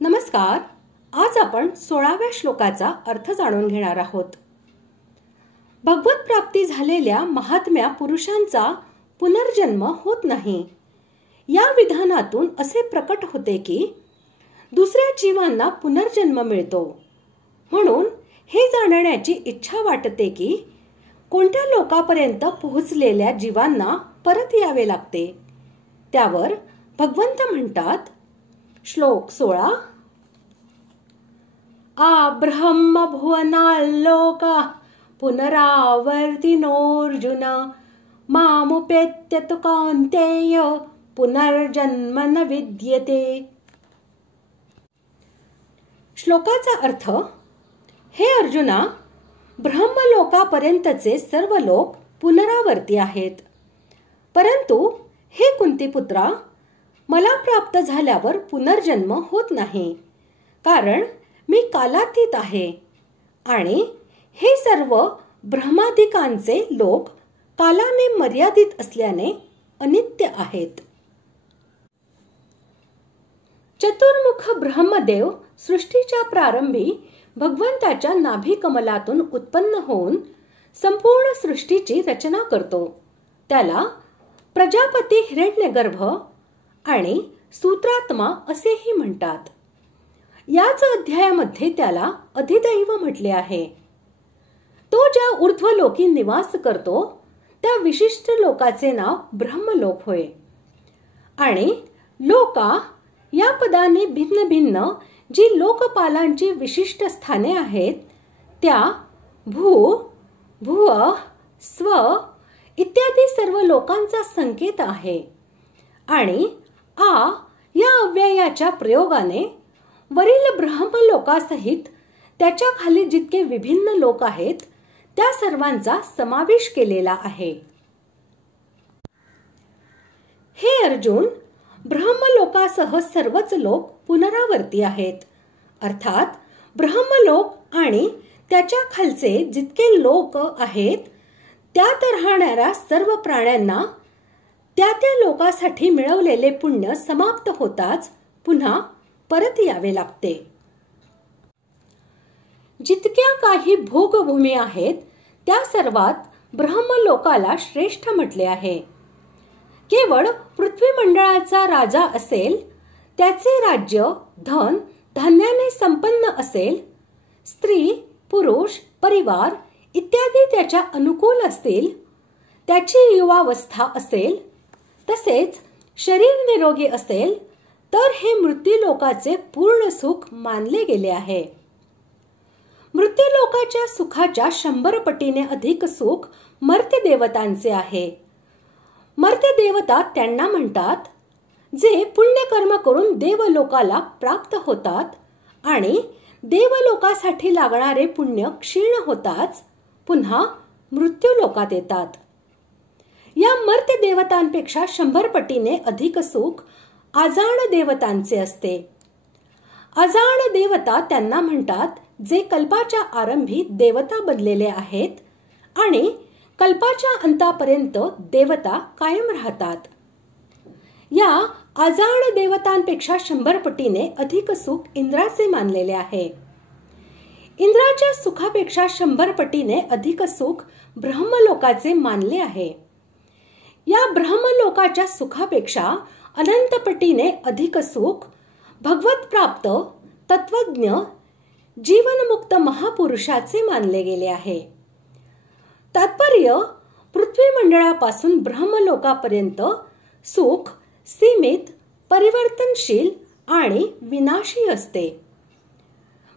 नमस्कार. आज आपण 16व्या श्लोकाचा अर्थ जाणून घेणार आहोत. भगवत प्राप्ती झालेल्या महात्म्या पुरुषांचा पुनर्जन्म होत नाही. या विधानातून असे प्रकट होते की दुसऱ्या जीवांना पुनर्जन्म मिळतो. म्हणून हे जाणण्याची इच्छा वाटते की कोणत्या लोकापर्यंत पोहोचलेल्या जीवांना परत यावे लागते. त्यावर भगवंत म्हणतात, श्लोक 16, आ ब्रह्म भुवनाल्लोका पुनरावर्तिनोऽर्जुन मामुपेत्य तु कौन्तेय पुनर्जन्म न विद्यते. श्लोकाचा अर्थ, हे अर्जुना, ब्रह्मलोकापर्यंतचे सर्व लोक पुनरावर्ती आहेत. परंतु हे कुंतीपुत्रा, मला प्राप्त झाल्यावर पुनर्जन्म होत नाही, कारण मी कालातीत आहे आणि हे सर्व ब्रह्मादिकांचे लोक कालाने मर्यादित असल्याने अनित्य आहेत. चतुर्मुख ब्रह्मदेव सृष्टीच्या प्रारंभी भगवंताच्या नाभी कमलातून उत्पन्न होऊन संपूर्ण सृष्टीची रचना करतो. त्याला प्रजापती हिरण्यगर्भ आणि सूत्रात्मा असेही म्हणतात. याच अध्यायामध्ये त्याला अधिदैव म्हटले आहे. तो ज्या ऊर्ध्वलोकी निवास करतो त्या विशिष्ट लोकाचे नाव ब्रह्मलोक होय. आणि लोका या पदाने भिन्न भिन्न जी लोकपालांची विशिष्ट स्थाने आहेत त्या भू, भुव, स्व इत्यादी सर्व लोकांचा संकेत आहे. आणि आ या अव्ययाच्या प्रयोगाने वरील ब्रह्मलोकासहित त्याच्या खाली जितके विभिन्न लोक आहेत त्या सर्वांचा समावेश केलेला आहे. हे अर्जुन, ब्रह्मलोकासह सर्वच लोक पुनरावर्ती आहेत. अर्थात ब्रह्मलोक आणि त्याच्या खालचे जितके लोक आहेत त्यात राहणाऱ्या सर्व प्राण्यांना त्या त्या लोकासाठी मिळवलेले पुण्य समाप्त होताच पुन्हा परत यावे लागते. जितक्या काही भोगभूमी आहेत त्या सर्वात ब्रह्मलोकाला श्रेष्ठ म्हटले आहे. केवळ पृथ्वीमंडळाचा राजा असेल, त्याचे राज्य धन धान्याने संपन्न असेल, स्त्री पुरुष परिवार इत्यादी त्याच्या अनुकूल असतील, त्याची युवावस्था असेल, तसेच शरीर निरोगी असेल तर हे मृत्यूलोकाचे पूर्ण सुख मानले गेले आहे. मृत्यूलोकाच्या सुखाच्या 100 पटीने अधिक सुख मर्त्य देवतांचे आहे. मर्त्य देवता त्यांना म्हणतात जे पुण्यकर्म करून देवलोकाला प्राप्त होतात आणि देवलोकासाठी लागणारे पुण्य क्षीण होताच पुन्हा मृत्यूलोकात येतात. या मर्त्य देवतांपेक्षा 100 पटीने अधिक सुख अजाण देवतांचे असते. अजाण देवता त्यांना म्हणतात जे कल्पाच्या आरंभी देवता बनलेले आहेत आणि कल्पाच्या अंतापर्यंत देवता कायम राहतात. या अजाण देवतांपेक्षा 100 पटीने अधिक सुख इंद्राचे मानलेले आहे. इंद्राच्या सुखापेक्षा 100 पटीने अधिक सुख ब्रह्मलोकाचे मानले आहे. या ब्रह्मलोकाच्या सुखापेक्षा अनंत पटीने अधिक सुख भगवत प्राप्त तत्वज्ञ जीवनमुक्त महापुरुषाचे मानले गेले आहे. तात्पर्य, पृथ्वीमंडळापासून ब्रह्मलोकापर्यंत सुख सीमित, परिवर्तनशील आणि विनाशी असते.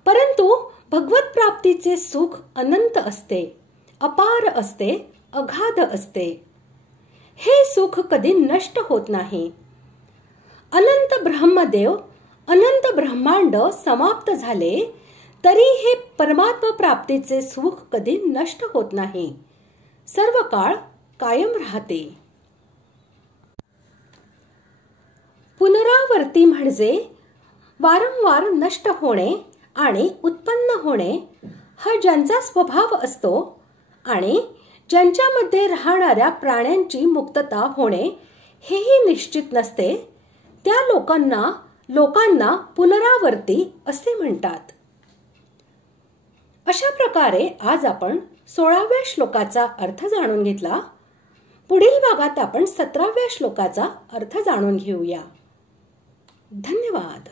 परंतु भगवत प्राप्तीचे सुख अनंत असते, अपार असते, अगाध असते. हे सुख कधी नष्ट होत नाही. अनंत ब्रह्मदेव, अनंत ब्रह्मांड समाप्त झाले तरी हे परमात्मा प्राप्तीचे सुख कधी नष्ट होत नाही, सर्व काळ कायम राहते. पुनरावर्ती म्हणजे वारंवार नष्ट होणे आणि उत्पन्न होणे हा ज्यांचा स्वभाव असतो आणि ज्यांच्यामध्ये राहणाऱ्या प्राण्यांची मुक्तता होणे हेही निश्चित नसते, त्या लोकांना लोकांना पुनरावर्ती असे म्हणतात. अशा प्रकारे आज आपण 16व्या श्लोकाचा अर्थ जाणून घेतला. पुढील भागात आपण 17व्या श्लोकाचा अर्थ जाणून घेऊया. धन्यवाद.